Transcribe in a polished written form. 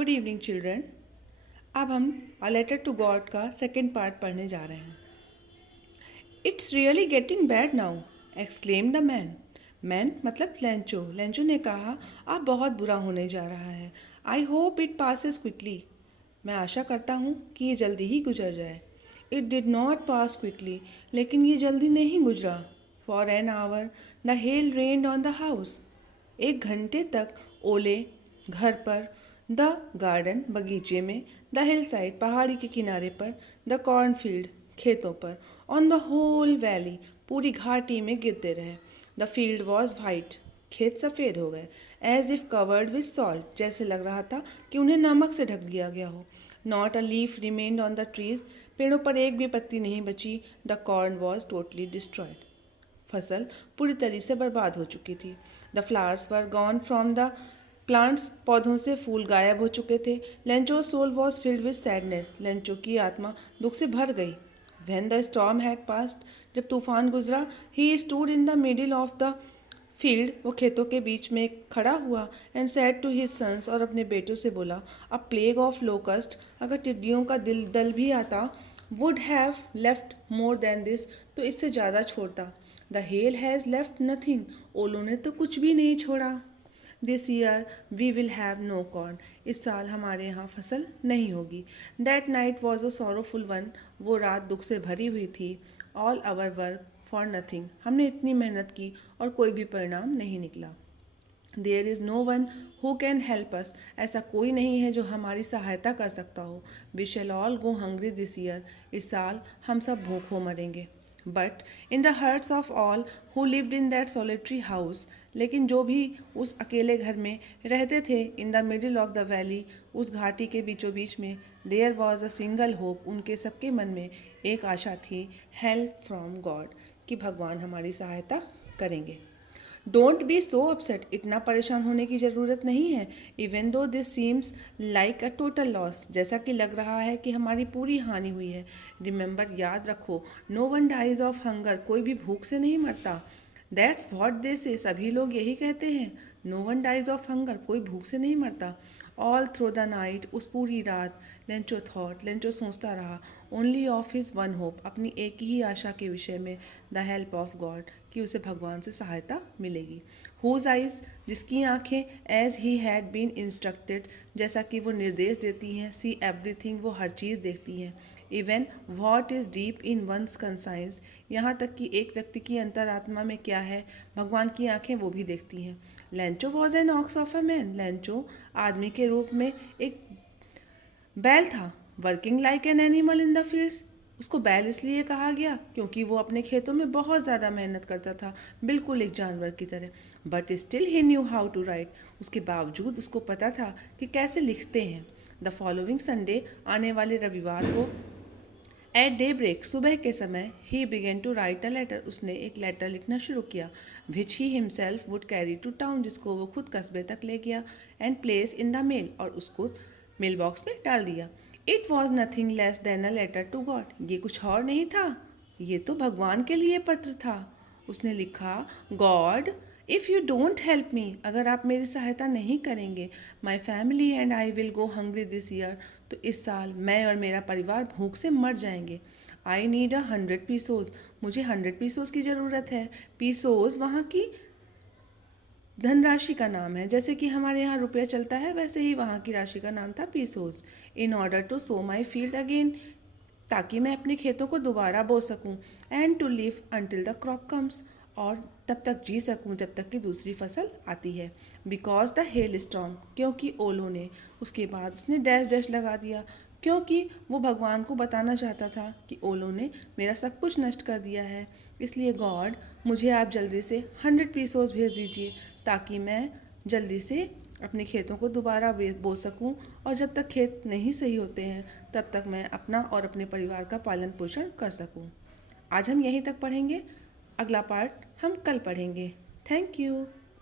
Good evening children. अब हम अ letter to God का सेकेंड पार्ट पढ़ने जा रहे हैं। It's really getting bad now, exclaim the man. Man मतलब लेंचो। लेंचो ने कहा, अब बहुत बुरा होने जा रहा है। I hope it passes quickly. मैं आशा करता हूँ कि ये जल्दी ही गुजर जाए। It did not pass quickly, लेकिन ये जल्दी नहीं गुजरा। For an hour the hell rained on the house. 1 घंटे तक ओले घर पर, द गार्डन बगीचे में, द हिल साइड पहाड़ी के किनारे पर, द कॉर्नफील्ड खेतों पर, ऑन द होल वैली पूरी घाटी में गिरते रहे। द फील्ड वॉज वाइट, खेत सफ़ेद हो गए। As if covered with salt, जैसे लग रहा था कि उन्हें नमक से ढक दिया गया हो। Not a leaf remained on the trees, पेड़ों पर एक भी पत्ती नहीं बची। The corn was totally destroyed, फसल पूरी तरह से बर्बाद हो चुकी थी। The flowers were gone from the plants, पौधों से फूल गायब हो चुके थे। Lencho soul was filled with sadness, Lencho की आत्मा दुख से भर गई। When the storm had passed, जब तूफान गुजरा, he stood in the middle of the field, वो खेतों के बीच में खड़ा हुआ। And said to his sons, और अपने बेटों से बोला, अ प्लेग ऑफ लोकस्ट, अगर टिड्डियों का दल भी आता, would have left more than this, तो इससे ज़्यादा छोड़ता। The hail has left nothing, ओलों ने तो कुछ भी नहीं छोड़ा। This year we will have no corn, इस साल हमारे यहाँ फसल नहीं होगी। That night was a sorrowful one, वो रात दुख से भरी हुई थी। All our work for nothing, हमने इतनी मेहनत की और कोई भी परिणाम नहीं निकला। There is no one who can help us, ऐसा कोई नहीं है जो हमारी सहायता कर सकता हो। We shall all go hungry this year, इस साल हम सब भूखों मरेंगे। But in the hearts of all who lived in that solitary house, लेकिन जो भी उस अकेले घर में रहते थे, in the middle of the valley, उस घाटी के बीचों बीच में, there was a single hope, उनके सबके मन में एक आशा थी, हेल्प फ्रॉम गॉड, कि भगवान हमारी सहायता करेंगे। डोंट बी सो अपसेट, इतना परेशान होने की ज़रूरत नहीं है। Even though this seems like a total loss, जैसा कि लग रहा है कि हमारी पूरी हानि हुई है। रिमेंबर, याद रखो, no one dies of hunger, कोई भी भूख से नहीं मरता। दैट्स व्हाट दे से, सभी लोग यही कहते हैं। No one dies of hunger, कोई भूख से नहीं मरता। ऑल थ्रू द नाइट, उस पूरी रात, लेंचो थॉट, लेंचो सोचता रहा, only of his one hope, अपनी एक ही आशा के विषय में, द हेल्प ऑफ गॉड, कि उसे भगवान से सहायता मिलेगी। हुज आइज, जिसकी आंखें, as he had been instructed, जैसा कि वो निर्देश देती हैं, सी एवरीथिंग, वो हर चीज़ देखती हैं। Even what is deep in one's conscience, यहाँ तक कि एक व्यक्ति की अंतरात्मा में क्या है, भगवान की आंखें वो भी देखती हैं। Lencho was an ox of a man, Lencho आदमी के रूप में एक बैल था। Working like an animal in the fields, उसको बैल इसलिए कहा गया क्योंकि वो अपने खेतों में बहुत ज़्यादा मेहनत करता था, बिल्कुल एक जानवर की तरह। But still he knew how to write, उसके बावजूद उसको पता था कि कैसे लिखते हैं। द फॉलोइंग संडे, आने वाले रविवार को, एट डे ब्रेक, सुबह के समय, he began to write a letter, उसने एक लेटर लिखना शुरू किया। Which he himself would carry to town, जिसको वो खुद कस्बे तक ले गया। And place in the mail, और उसको मेल बॉक्स में डाल दिया। It was nothing less than a letter to God, ये कुछ और नहीं था, ये तो भगवान के लिए पत्र था। उसने लिखा, God, if you don't help me, अगर आप मेरी सहायता नहीं करेंगे, my family and I will go hungry this year, तो इस साल मैं और मेरा परिवार भूख से मर जाएंगे। आई नीड 100 पीसोज, मुझे 100 पीसोज की ज़रूरत है। पीसोज वहाँ की धनराशि का नाम है, जैसे कि हमारे यहाँ रुपया चलता है, वैसे ही वहाँ की राशि का नाम था pesos. In order to sow my field again, ताकि मैं अपने खेतों को दोबारा बो सकूं। And to live until the crop comes, और तब तक जी सकूं जब तक कि दूसरी फसल आती है। बिकॉज द हेल स्टॉर्म, क्योंकि ओलों ने, उसके बाद उसने डैश डैश लगा दिया, क्योंकि वो भगवान को बताना चाहता था कि ओलों ने मेरा सब कुछ नष्ट कर दिया है। इसलिए गॉड, मुझे आप जल्दी से 100 पीसोस भेज दीजिए, ताकि मैं जल्दी से अपने खेतों को दोबारा बो सकूं, और जब तक खेत नहीं सही होते हैं तब तक मैं अपना और अपने परिवार का पालन पोषण कर सकूं। आज हम यहीं तक पढ़ेंगे, अगला पार्ट हम कल पढ़ेंगे। Thank you.